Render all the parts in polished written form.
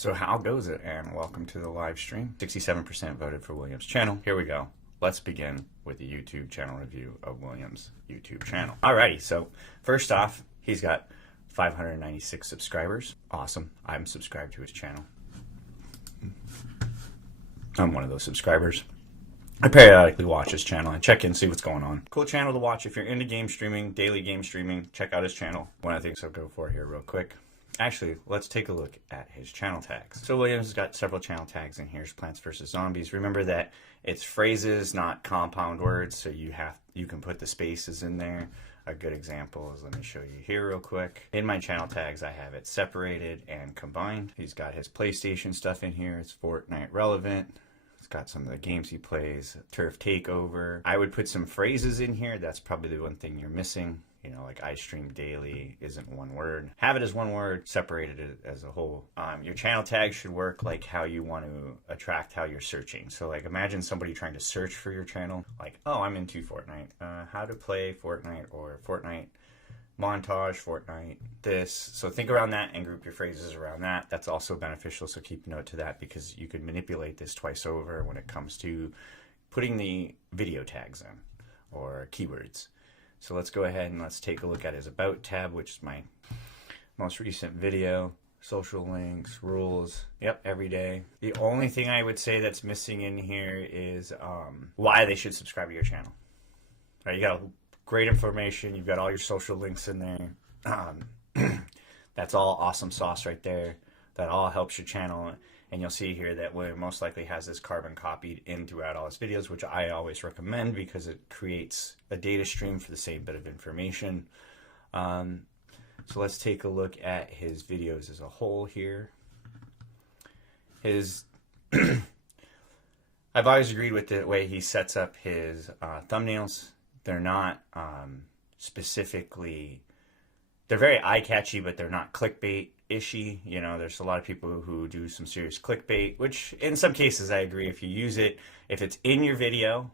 So how goes it? And welcome to the live stream. 67% voted for William's channel. Here we go. Let's begin with the YouTube channel review of William's YouTube channel. Alrighty, so first off, he's got 596 subscribers. Awesome. I'm subscribed to his channel. I'm one of those subscribers. I periodically watch his channel and check in, see what's going on. Cool channel to watch if you're into game streaming, daily game streaming. Check out his channel. One of the things I'll go for here real quick. Actually, let's take a look at his channel tags. So Williams has got several channel tags in here. Plants vs. Zombies. Remember that it's phrases, not compound words, so you can put the spaces in there. A good example is, let me show you here real quick. In my channel tags, I have it separated and combined. He's got his PlayStation stuff in here. It's Fortnite relevant. It's got some of the games he plays. Turf Takeover. I would put some phrases in here. That's probably the one thing you're missing. You know, like I stream daily isn't one word. Have it as one word, separated it as a whole. Your channel tag should work like how you want to attract how you're searching. So like imagine somebody trying to search for your channel. Like, oh, I'm into Fortnite. How to play Fortnite, or Fortnite montage, Fortnite this. So think around that and group your phrases around that. That's also beneficial, so keep note to that, because you could manipulate this twice over when it comes to putting the video tags in or keywords. So let's go ahead and let's take a look at his About tab, which is my most recent video. Social links, rules, yep, every day. The only thing I would say that's missing in here is why they should subscribe to your channel. All right, you got great information. You've got all your social links in there. That's all awesome sauce right there. That all helps your channel. And you'll see here that William most likely has this carbon copied in throughout all his videos, which I always recommend because it creates a data stream for the same bit of information. So let's take a look at his videos as a whole here. I've always agreed with the way he sets up his thumbnails. They're not specifically, they're very eye-catchy, but they're not clickbait-ishy. You know, there's a lot of people who do some serious clickbait, which in some cases I agree. If you use it, if it's in your video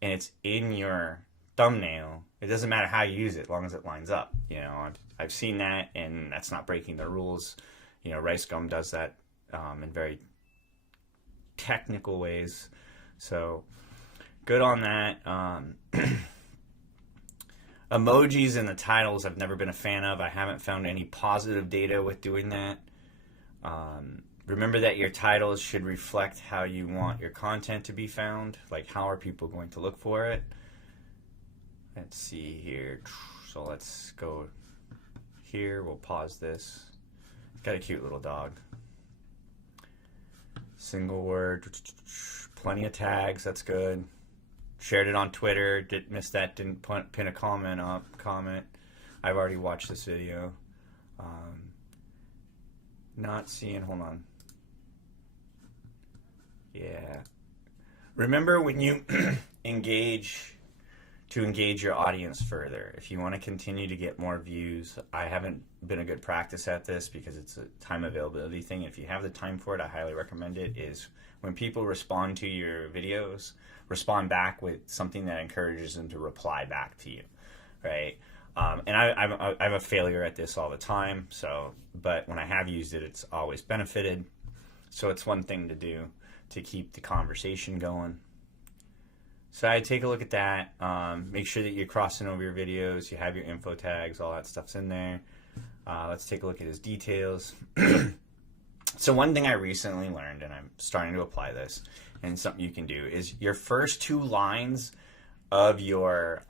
and it's in your thumbnail, it doesn't matter how you use it as long as it lines up. You know, I've seen that, and that's not breaking the rules. You know, Rice Gum does that in very technical ways. So good on that. Emojis in the titles I've never been a fan of. I haven't found any positive data with doing that. Remember that your titles should reflect how you want your content to be found. Like, how are people going to look for it? Let's see here. So let's go here. We'll pause this. Got a cute little dog. Single word. Plenty of tags. That's good. Shared it on Twitter. Didn't miss that. Didn't pin a comment. I've already watched this video. Not seeing. Hold on. Yeah. Remember when you engage your audience further. If you want to continue to get more views, I haven't been a good practice at this because it's a time availability thing. If you have the time for it, I highly recommend it. Is when people respond to your videos, respond back with something that encourages them to reply back to you, right? And I'm a failure at this all the time. So, but when I have used it, it's always benefited. So it's one thing to do to keep the conversation going. So I take a look at that. Make sure that you're crossing over your videos. You have your info tags. All that stuff's in there. Let's take a look at his details. So one thing I recently learned, and I'm starting to apply this, and something you can do, is your first two lines of your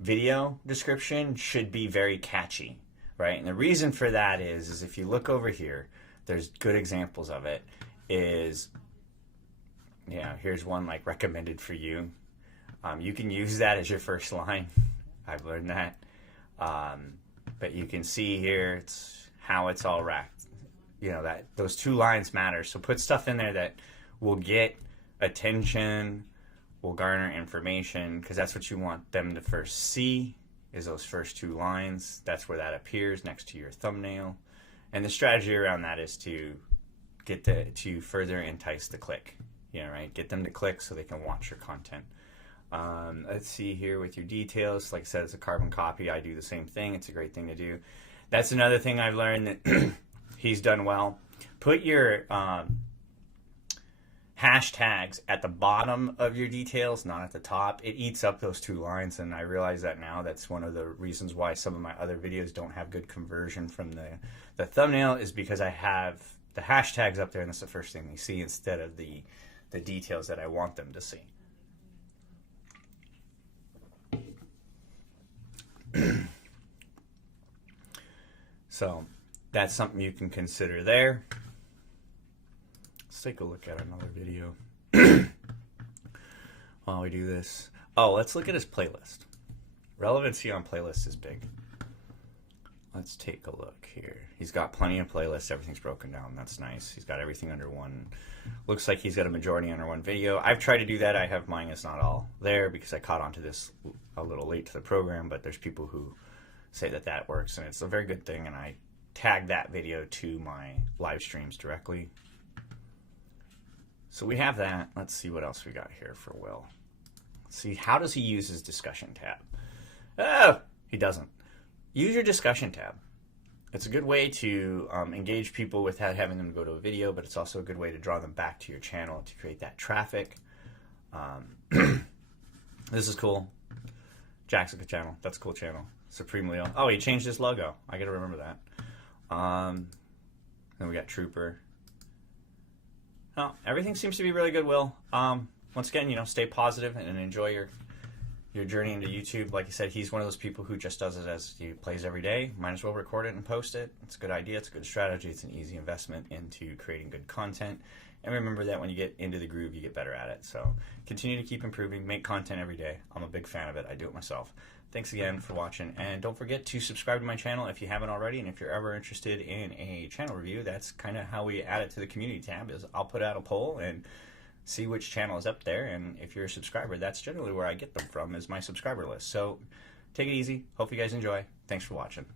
video description should be very catchy, right? And the reason for that is if you look over here, there's good examples of it. Here's one like recommended for you. You can use that as your first line. I've learned that. But you can see here, it's how it's all racked. You know, that those two lines matter. So put stuff in there that will get attention, will garner information, because that's what you want them to first see, is those first two lines. That's where that appears next to your thumbnail. And the strategy around that is to get to further entice the click. You know, right? Get them to click so they can watch your content. Let's see here with your details. Like I said, it's a carbon copy. I do the same thing. It's a great thing to do. That's another thing I've learned, that he's done well. Put your hashtags at the bottom of your details, not at the top. It eats up those 2 lines, and I realize that now. That's one of the reasons why some of my other videos don't have good conversion from the thumbnail, is because I have the hashtags up there, and that's the first thing they see instead of the details that I want them to see. So that's something you can consider there. Let's take a look at another video while we do this. Oh, let's look at his playlist. Relevancy on playlists is big. Let's take a look here. He's got plenty of playlists. Everything's broken down. That's nice. He's got everything under one. Looks like he's got a majority under one video. I've tried to do that. I have mine is not all there because I caught on to this a little late to the program, but there's people who say that works, and it's a very good thing, and I tag that video to my live streams directly. So we have that. Let's see what else we got here for Will. Let's see, how does he use his discussion tab? Oh, he doesn't. Use your discussion tab. It's a good way to engage people without having them go to a video, but it's also a good way to draw them back to your channel to create that traffic. This is cool. Jacksonville channel. That's a cool channel. Supreme Leo. Oh, he changed his logo. I got to remember that. Then we got Trooper. Oh, everything seems to be really good, Will. Once again, stay positive and enjoy your journey into YouTube. Like I said, he's one of those people who just does it as he plays every day. Might as well record it and post it. It's a good idea. It's a good strategy. It's an easy investment into creating good content. And remember that when you get into the groove, you get better at it. So continue to keep improving. Make content every day. I'm a big fan of it. I do it myself. Thanks again for watching. And don't forget to subscribe to my channel if you haven't already. And if you're ever interested in a channel review, that's kind of how we add it to the community tab. Is I'll put out a poll and see which channel is up there. And if you're a subscriber, that's generally where I get them from, is my subscriber list. So take it easy. Hope you guys enjoy. Thanks for watching.